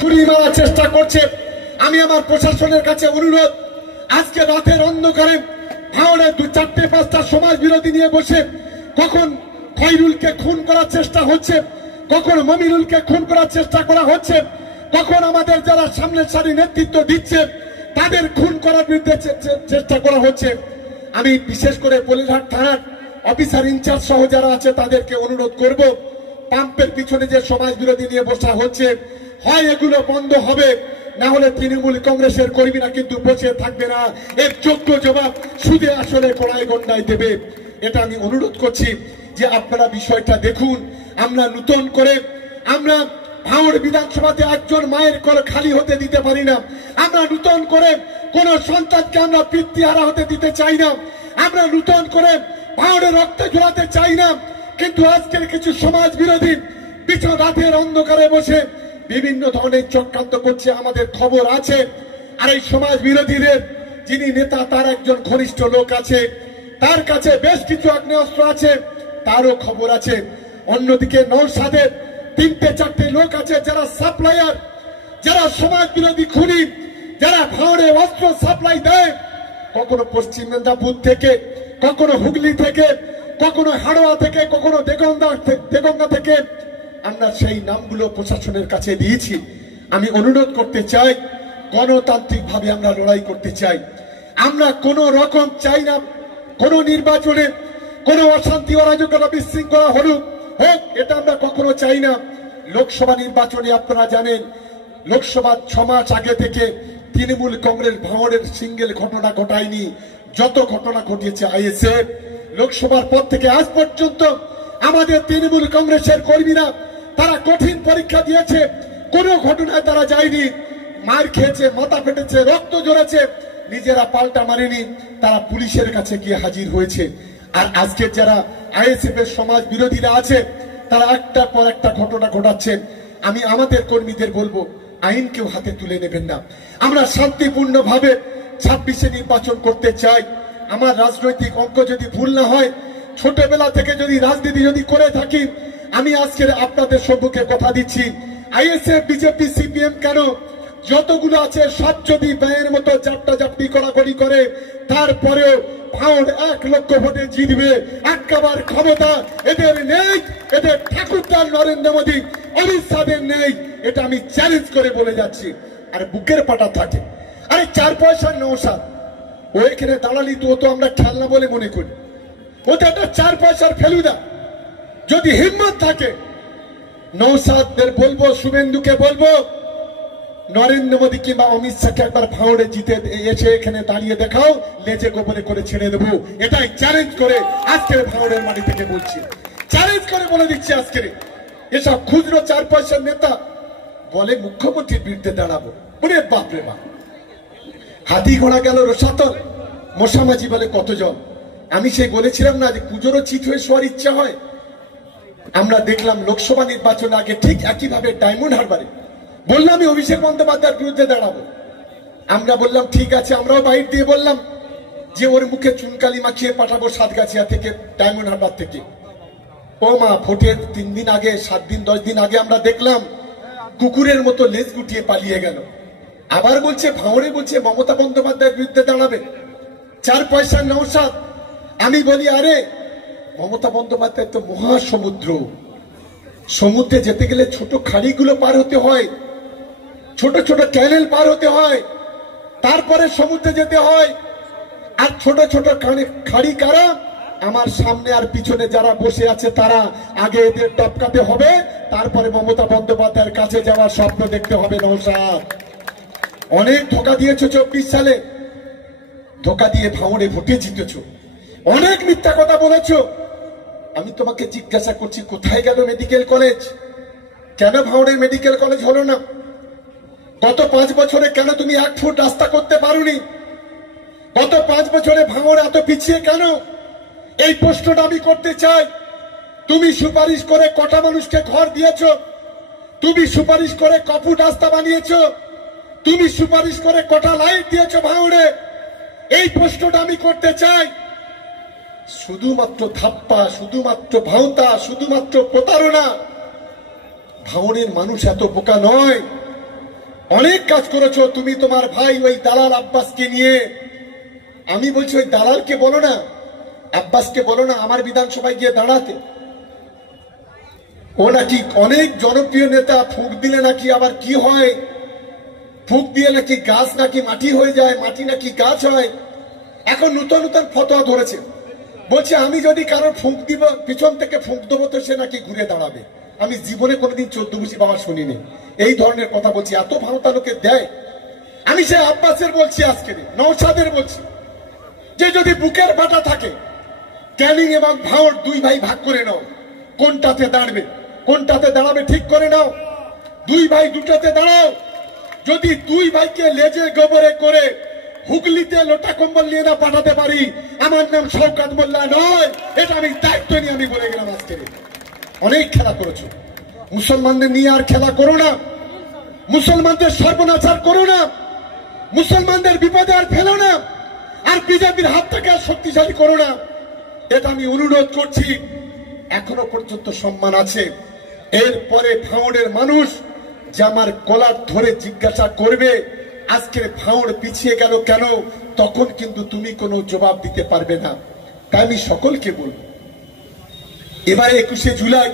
ছুরি মারার চেষ্টা করছে। আমি আমার প্রশাসনের কাছে অনুরোধ, আজকে রাতের অন্ধকারে ভাঙড়ে 2-4-5টা সমাজ বিরোধী নিয়ে বসে কখন খয়রুলকে খুন করার চেষ্টা হচ্ছে, কখন মমিনুলকে খুন করার চেষ্টা করা হচ্ছে, কখন আমাদের যারা সামনের সারি নেতৃত্ব দিচ্ছে তাদের খুন করার বিরুদ্ধে চেষ্টা করা হচ্ছে। আমি বিশেষ করে পলিরহাট থানার অফিসার ইনচার্জ সহ যারা আছে তাদেরকে অনুরোধ করব, পাম্পের পিছনে যে সমাজ বিরোধী নিয়ে বসা হচ্ছে, হয় এগুলো বন্ধ হবে, না হলে তৃণমূল কংগ্রেসের কর্মীরা কিন্তু বসে থাকবে না। এর যোগ্য জবাব সুদে আসলে কড়াই গন্ডায় দেবে। এটা আমি অনুরোধ করছি যে আপনারা বিষয়টা দেখুন। আমরা নতুন করে আমরা ভাঙড় বিধানসভাতে একজন মায়ের কোল খালি হতে দিতে পারি না। আমরা নতুন করে কোন সন্তানকে আমরা পিতৃহারা হতে দিতে চাই না। আমরা নতুন করে ভাঙড়ে রক্ত ঝরাতে চাই না। কিন্তু আজকের কিছু সমাজ বিরোধী পিছন রাতের অন্ধকারে বসে বিভিন্ন ধরনের চক্রান্ত করছে, আমাদের খবর আছে। আর এই সমাজ বিরোধীদের যিনি নেতা তার একজন ঘনিষ্ঠ লোক আছে, তার কাছে বেশ কিছু আগ্নেয়াস্ত্র আছে, তারও খবর আছে। অন্যদিকে নওশাদের 3-4টে লোক আছে যারা সাপ্লায়ার, যারা সমাজ বিরোধী খুনি, যারা ভাঙড়ে অস্ত্র সাপ্লাই দেয়, কখনো পশ্চিম মেদিনীপুর থেকে, কখনো হুগলি থেকে, কখনো হাড়োয়া থেকে, কখনো দেগঙ্গা থেকে। আমরা সেই নামগুলো প্রশাসনের কাছে দিয়েছি। আমি অনুরোধ করতে চাই, গণতান্ত্রিক ভাবে আমরা লড়াই করতে চাই। আমরা কোন রকম চাই না কোন নির্বাচনে কোন অশান্তি অরাজকতা বিশৃঙ্খলা হোক, এটা আমরা কখনো চাই না। লোকসভা নির্বাচনে আপনারা জানেন, লোকসভা 6 মাস আগে থেকে তৃণমূল কংগ্রেস ভাঙড়ের সিঙ্গেল ঘটনা ঘটায়নি। যত ঘটনা ঘটিয়েছে আইএসএফ। লোকসভার পর থেকে আজ পর্যন্ত আমাদের তৃণমূল কংগ্রেসের কর্মীরা তারা কঠিন পরীক্ষা দিয়েছে, কোন ঘটনায় তারা যায়নি। মার খেয়েছে, মাথা ফেটেছে, রক্ত ঝরেছে, নিজেরা পাল্টা মারেনি, তারা পুলিশের কাছে গিয়ে হাজির হয়েছে। আর আজকে যারা আইএসএফ এর সমাজ বিরোধীরা আছে তারা একটার পর একটা ঘটনা ঘটাচ্ছেন। আমি আমাদের কর্মীদের বলবো, আইনকেও হাতে তুলে নেবেন না। আমরা শান্তিপূর্ণ ভাবে 26-এ নির্বাচন করতে চাই। আমার রাজনৈতিক অঙ্ক যদি ভুল না হয়, ছোটবেলা থেকে যদি রাজনীতি যদি করে থাকি, আমি আজকে আপনাদের সম্মুখে কথা দিচ্ছি, আইএসএফ, বিজেপি, সিপিএম কেন যতগুলো আছে সব যদি ব্যয়ের মতো জাপটাজাপটি কড়াকড়ি করে, তারপরেও ভাঙড় 1 লক্ষ ভোটে জিতবে। একবার ক্ষমতা এদের নেই, এদের ঠাকুরদার নরেন্দ্র মোদী, অমিত শাহের নেই। এটা আমি চ্যালেঞ্জ করে বলে যাচ্ছি। আর বুকের পাটা থাকে, আরে 4 পয়সার নওশাদ, ও এখানে দাঁড়ালি তো আমরা খেলনা বলে মনে করি, ওটা একটা 4 পয়সার ফেলুদা। যদি হিম্মত থাকে নওশাদদের বলবো, শুভেন্দুকে বলবো, নরেন্দ্র মোদী কিংবা অমিত শাহকে একবার ভাঙড়ে জিতে এসে এখানে দাঁড়িয়ে দেখাও, লেজে গোবরে করে ছেড়ে দেবো। এটাই চ্যালেঞ্জ করে আজকের ভাঙড়ের মাটি থেকে বলছি, চ্যালেঞ্জ করে বলে দিচ্ছি। আজকের এসব খুচরো 4 পয়সার নেতা বলে মুখ্যমন্ত্রীর বিরুদ্ধে দাঁড়াবো, বলে বাপরে বাপ। হাতি ঘোড়া গেল রসাতল, মশামাঝি বলে কতজন। আমি সেই বলেছিলাম না যে পুজোরও চিত হয়ে শোয়ার ইচ্ছা হয়। আমরা দেখলাম লোকসভা নির্বাচন আগে ঠিক একইভাবে ডায়মন্ড হারবারে বললাম আমি অভিষেক বন্দ্যোপাধ্যায়ের বিরুদ্ধে দাঁড়াবো। আমরা বললাম ঠিক আছে, আমরাও বাইর দিয়ে বললাম যে ওর মুখে চুনকালি মাখিয়ে পাঠাবো সাতগাছিয়া থেকে, ডায়মন্ড হারবার থেকে। ও মা, ভোটের 3 দিন আগে, 7 দিন 10 দিন আগে আমরা দেখলাম কুকুরের মতো লেজ গুটিয়ে পালিয়ে গেল। আবার বলছে ভাঙড়ে, বলছে মমতা বন্দ্যোপাধ্যায়ের বিরুদ্ধে দাঁড়াবে, 4 পয়সার নওশাদ। আমি বলি আরে মমতা বন্দ্যোপাধ্যায় তো মহাসমুদ্র, সমুদ্রে যেতে গেলে ছোট খাড়িগুলো পার হতে হয়, ছোট ছোট ক্যানেল পার হতে হয়, তারপরে সমুদ্রে যেতে হয়। আর ছোট ছোট খাড়ি কারা? আমার সামনে আর পিছনে যারা বসে আছে তারা। আগে এদের টপকাতে হবে, তারপরে মমতা বন্দ্যোপাধ্যায়ের কাছে যাওয়ার স্বপ্ন দেখতে হবে। নওশাদ, অনেক ধোকা দিয়েছো 24 সালে, ধোকা দিয়ে ভাঙড়ে ভোটে জিতেছো, অনেক মিথ্যা কথা বলেছো। আমি তোমাকে জিজ্ঞাসা করছি, কোথায় গেল মেডিকেল কলেজ? কেন ভাঙড়ের মেডিকেল কলেজ হলো না? গত 5 বছরে কেন তুমি 1 ফুট রাস্তা করতে পারোনি? গত 5 বছরে ভাঙড় এত পিছিয়ে কেন? এই প্রশ্নটা আমি করতে চাই। তুমি সুপারিশ করে কটা মানুষকে ঘর দিয়েছো? তুমি সুপারিশ করে ক ফুট রাস্তা বানিয়েছো? তুমি সুপারিশ করে কটা লাইট দিয়েছো ভাঙড়ে? এই প্রশ্নটা আমি করতে চাই। শুধুমাত্র ধাপ্পা, শুধুমাত্র ভাওতা, শুধুমাত্র প্রতারণা। ভাঙড়ের মানুষ এত বোকা নয়। অনেক কাজ করেছো তুমি তোমার ভাই ওই দালাল আব্বাসকে নিয়ে। আমি বলছি ওই দালালকে বলো না, আব্বাসকে বলো না আমার বিধানসভায় গিয়ে দাঁড়াতে। ও নাকি অনেক জনপ্রিয় নেতা, ফুঁক দিলে নাকি আবার কি হয়, ফুঁক দিয়ে নাকি গাছ নাকি মাটি হয়ে যায়, মাটি নাকি গাছ হয়। এখন নতুন নতুন ফতোয়া ধরেছে, বলছে আমি যদি কারোর ফুঁক দিব, পিছন থেকে ফুঁক দেবো তো সে নাকি ঘুরে দাঁড়াবে। আমি জীবনে কোনোদিন 14 বছর বাবা শুনিনি এই ধরনের কথা বলছি, এত ভারতা লোকে দেয়। আমি সে আব্বাসের বলছি, আজকে নওশাদের বলছি যে যদি বুকের বাটা থাকে, ক্যানিং এবং ভাওর দুই ভাই ভাগ করে নাও, কোনটাতে দাঁড়াবে, কোনটাতে দাঁড়াবে ঠিক করে নাও। দুই ভাই দুটাতে দাঁড়াও। যদি দুই ভাইকে লেজে গোবরে করে হুগলিতে লোটা কম্বল নিয়ে না পাঠাতে পারি, আমার নাম শওকত মোল্লা নয়, এটা আমি দায়িত্ব নিয়ে আমি বলে গেলাম। আজকে অনেক খেলা করেছো, মুসলমানদের নিয়ে আর খেলা করো না, মুসলমানদের সর্বনাচার করো না, মুসলমানদের বিপদে আর ফেলো না, আর বিজেপির হাত থেকে আর শক্তিশালী করো না। এটা আমি অনুরোধ করছি। এখনো পর্যন্ত সম্মান আছে। এরপরে ভাঙড়ের মানুষ যে আমার কলার ধরে জিজ্ঞাসা করবে আজকে ভাঙড় পিছিয়ে গেল কেন, তখন কিন্তু তুমি কোনো জবাব দিতে পারবে না। তাই আমি সকলকে বলবো, এবারে 21শে জুলাই